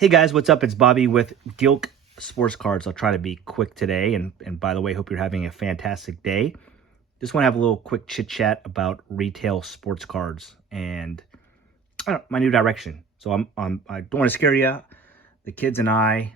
Hey guys, what's up? It's Bobby with Gilk Sports Cards. I'll try to be quick today. And by the way, hope you're having a fantastic day. Just want to have a little quick chit chat about retail sports cards and my new direction. So I don't want to scare you. The kids and I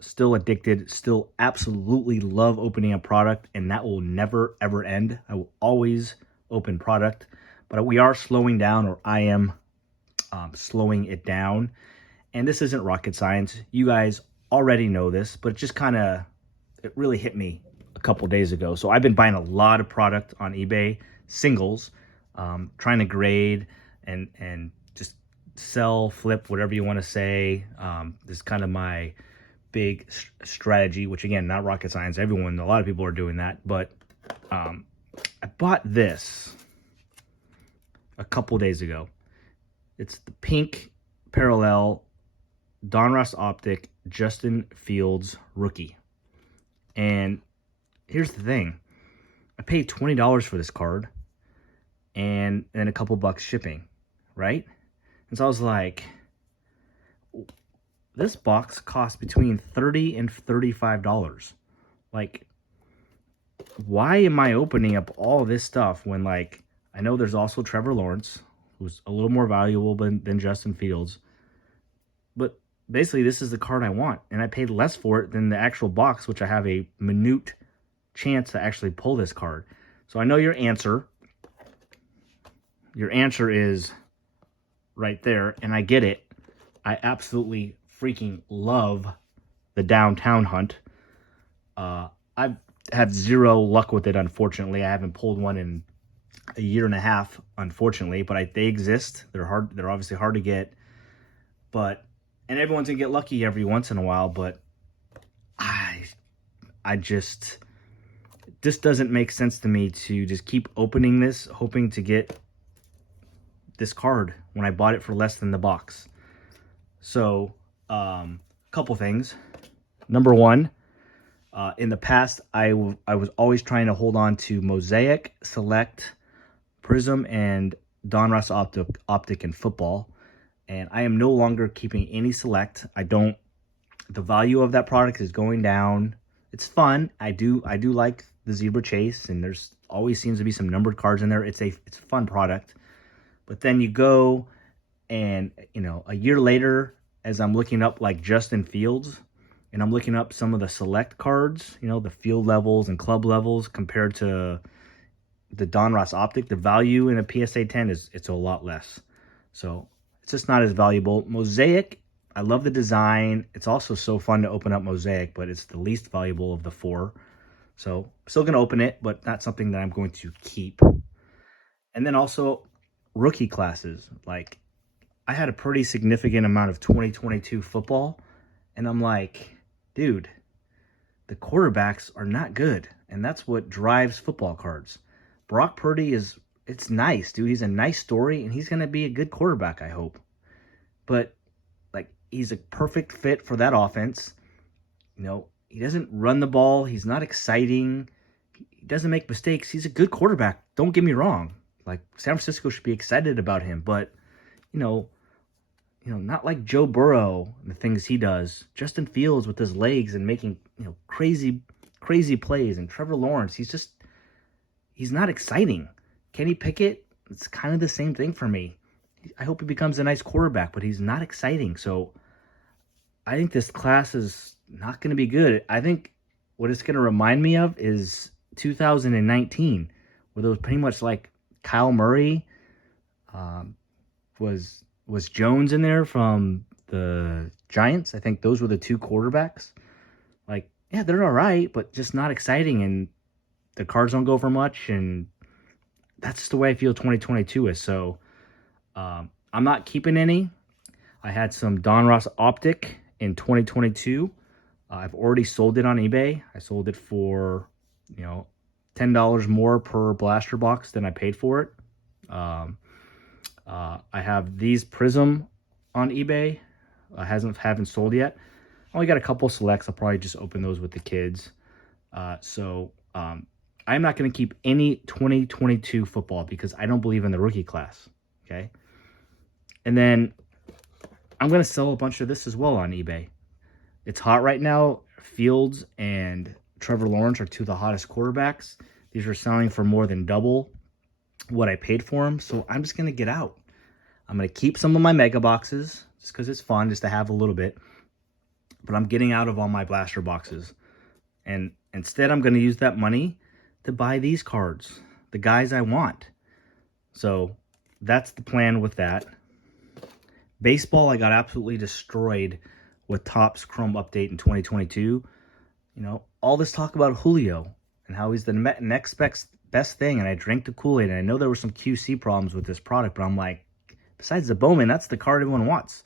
still addicted, still absolutely love opening a product, and that will never ever end. I will always open product, but we are slowing down, or I am slowing it down. And this isn't rocket science. You guys already know this, but it really hit me a couple days ago. So I've been buying a lot of product on eBay, singles, trying to grade and just sell, flip, whatever you want to say. This is kind of my big strategy, which again, not rocket science. A lot of people are doing that. But I bought this a couple days ago. It's the pink parallel Donruss Optic Justin Fields rookie. And here's the thing. I paid $20 for this card and then a couple bucks shipping, right? And so I was like, this box costs between $30 and $35. Like, why am I opening up all this stuff when, like, I know there's also Trevor Lawrence, who's a little more valuable than Justin Fields. But basically, this is the card I want, and I paid less for it than the actual box, which I have a minute chance to actually pull this card. So I know your answer. Your answer is right there, and I get it. I absolutely freaking love the downtown hunt. I've had zero luck with it, unfortunately. I haven't pulled one in a year and a half, unfortunately, but they exist. They're hard. They're obviously hard to get, and everyone's gonna get lucky every once in a while, but this doesn't make sense to me to just keep opening this, hoping to get this card when I bought it for less than the box. So, couple things. Number one, in the past, I was always trying to hold on to Mosaic, Select, Prism, and Donruss Optic in football. And I am no longer keeping any Select. The value of that product is going down. It's fun. I do like the Zebra Chase, and there's always seems to be some numbered cards in there. It's a fun product. But then you go and, a year later, as I'm looking up like Justin Fields, and I'm looking up some of the Select cards, the field levels and club levels compared to the Donruss Optic, the value in a PSA 10 it's a lot less. So it's just not as valuable. Mosaic, I love the design. It's also so fun to open up Mosaic, but it's the least valuable of the four. So I'm still going to open it, but not something that I'm going to keep. And then also rookie classes. Like, I had a pretty significant amount of 2022 football, and I'm like, dude, the quarterbacks are not good, and that's what drives football cards. Brock Purdy it's nice, dude. He's a nice story, and he's going to be a good quarterback, I hope. But, like, he's a perfect fit for that offense. He doesn't run the ball. He's not exciting. He doesn't make mistakes. He's a good quarterback. Don't get me wrong. Like, San Francisco should be excited about him. But, not like Joe Burrow and the things he does. Justin Fields with his legs and making, crazy plays. And Trevor Lawrence, he's not exciting. Kenny Pickett, it's kind of the same thing for me. I hope he becomes a nice quarterback, but he's not exciting. So I think this class is not going to be good. I think what it's going to remind me of is 2019, where there was pretty much like Kyle Murray, was Jones in there from the Giants. I think those were the two quarterbacks. Like, yeah, they're all right, but just not exciting, and the cards don't go for much, and that's just the way I feel 2022 is. So I'm not keeping any. I had some Donruss Optic in 2022. I've already sold it on eBay. I sold it for, $10 more per blaster box than I paid for it. I have these Prism on eBay. I haven't sold yet. I only got a couple selects. I'll probably just open those with the kids. I'm not going to keep any 2022 football because I don't believe in the rookie class. Okay. And then I'm going to sell a bunch of this as well on eBay. It's hot right now. Fields and Trevor Lawrence are two of the hottest quarterbacks. These are selling for more than double what I paid for them. So I'm just going to get out. I'm going to keep some of my mega boxes just because it's fun just to have a little bit. But I'm getting out of all my blaster boxes. And instead, I'm going to use that money to buy these cards, the guys I want. So that's the plan with that. Baseball, I got absolutely destroyed with Topps Chrome update in 2022. You know, all this talk about Julio and how he's the next best thing, and I drank the Kool-Aid, and I know there were some QC problems with this product, but I'm like, besides the Bowman, that's the card everyone wants.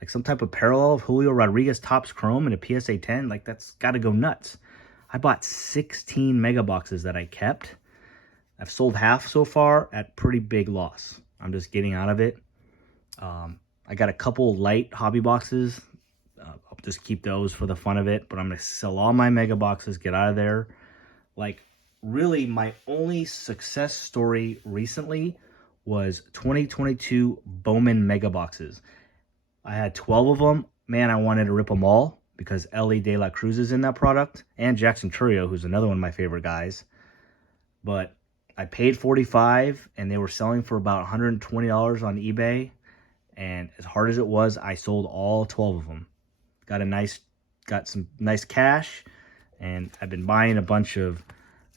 Like some type of parallel of Julio Rodriguez Topps Chrome and a PSA 10, like that's got to go nuts. I bought 16 mega boxes that I kept. I've sold half so far at pretty big loss. I'm just getting out of it. I got a couple light hobby boxes. I'll just keep those for the fun of it, but I'm going to sell all my mega boxes, get out of there. Like, really, my only success story recently was 2022 Bowman mega boxes. I had 12 of them. Man, I wanted to rip them all because Ellie De La Cruz is in that product, and Jackson Churio, who's another one of my favorite guys. But I paid $45, and they were selling for about $120 on eBay. And as hard as it was, I sold all 12 of them. Got some nice cash, and I've been buying a bunch of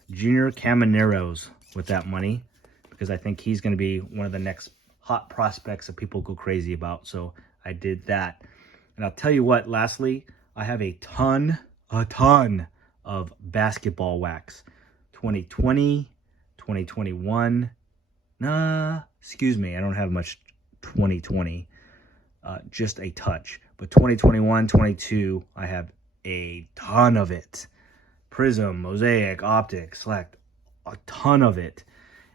Junior Camaneros with that money because I think he's going to be one of the next hot prospects that people go crazy about. So I did that. And I'll tell you what, lastly, I have a ton of basketball wax. 2020, 2021. Excuse me, I don't have much 2020. Just a touch. But 2021, 22, I have a ton of it. Prism, Mosaic, Optic, Select, a ton of it.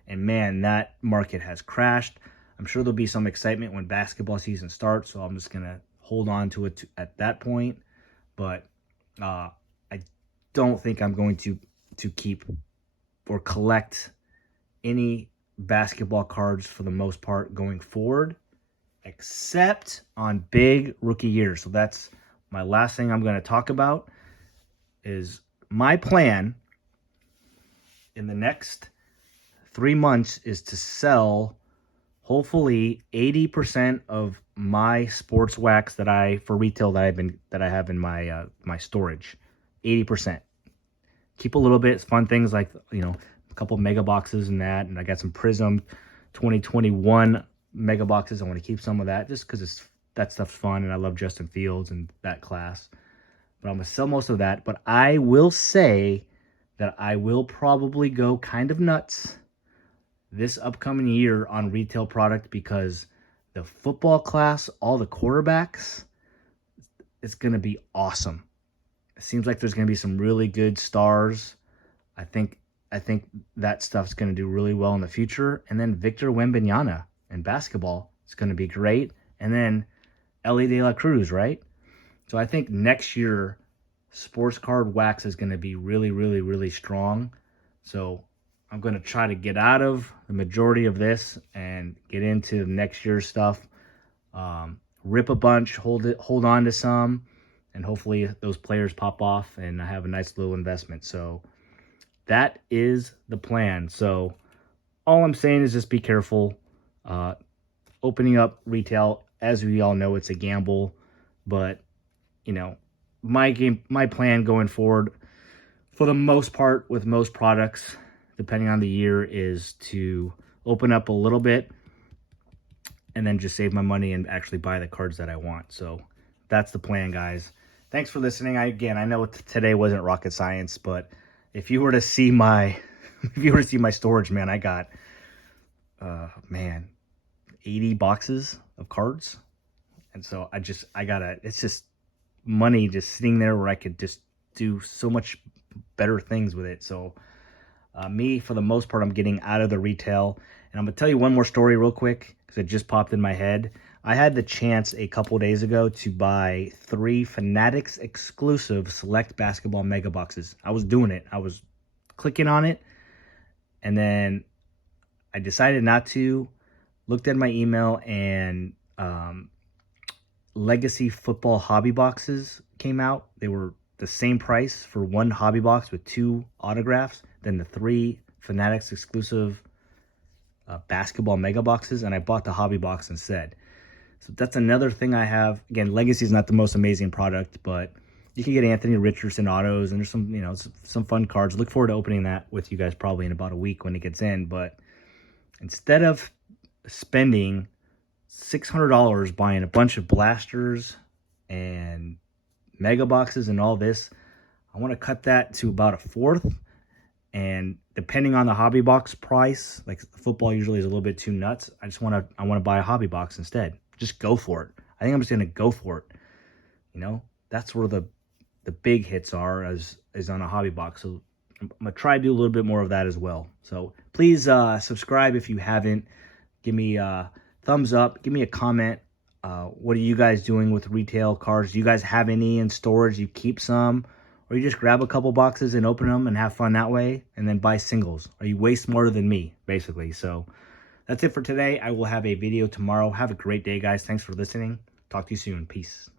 And man, that market has crashed. I'm sure there'll be some excitement when basketball season starts, so I'm just going to hold on to it at that point. But I don't think I'm going to keep or collect any basketball cards for the most part going forward, except on big rookie years. So that's my last thing I'm going to talk about is my plan in the next 3 months is to sell hopefully 80% of my sports wax that for retail that I have in my my storage. 80%. Keep a little bit fun things like, you know, a couple mega boxes and that, and I got some Prism 2021 mega boxes. I want to keep some of that just because that stuff's fun, and I love Justin Fields and that class. But I'm gonna sell most of that. But I will say that I will probably go kind of nuts this upcoming year on retail product because the football class, all the quarterbacks, it's gonna be awesome. It seems like there's gonna be some really good stars. I think that stuff's gonna do really well in the future. And then Victor Wembanyama in basketball is gonna be great. And then Ellie De La Cruz, right? So I think next year, sports card wax is going to be really, really, really strong. So I'm going to try to get out of the majority of this and get into next year's stuff. Rip a bunch, hold on to some, and hopefully those players pop off and I have a nice little investment. So that is the plan. So all I'm saying is just be careful. Opening up retail, as we all know, it's a gamble, but you know, my plan going forward, for the most part, with most products, depending on the year, is to open up a little bit and then just save my money and actually buy the cards that I want. So that's the plan, guys. Thanks for listening. I know today wasn't rocket science, but if you were to see my storage, man, I got 80 boxes of cards. And so it's just money just sitting there where I could just do so much better things with it. So me, for the most part, I'm getting out of the retail. And I'm going to tell you one more story real quick because it just popped in my head. I had the chance a couple days ago to buy 3 Fanatics exclusive select basketball mega boxes. I was doing it. I was clicking on it. And then I decided not to. Looked at my email and Legacy Football Hobby Boxes came out. They were the same price for one hobby box with 2 autographs than the 3 Fanatics exclusive basketball mega boxes, and I bought the hobby box instead. So that's another thing I have. Again, Legacy is not the most amazing product, but you can get Anthony Richardson autos, and there's some, you know, some fun cards. Look forward to opening that with you guys probably in about a week when it gets in. But instead of spending $600 buying a bunch of blasters and mega boxes and all this, I want to cut that to about a fourth. And depending on the hobby box price, like football usually is a little bit too nuts, I want to buy a hobby box instead. Just go for it. I think I'm just gonna go for it. You know, that's where the big hits are, is on a hobby box. So I'm gonna try to do a little bit more of that as well. So please subscribe if you haven't. Give me a thumbs up. Give me a comment. What are you guys doing with retail cards? Do you guys have any in storage? You keep some? Or you just grab a couple boxes and open them and have fun that way, and then buy singles? Are you way smarter than me, basically? So that's it for today. I will have a video tomorrow. Have a great day, guys. Thanks for listening. Talk to you soon. Peace.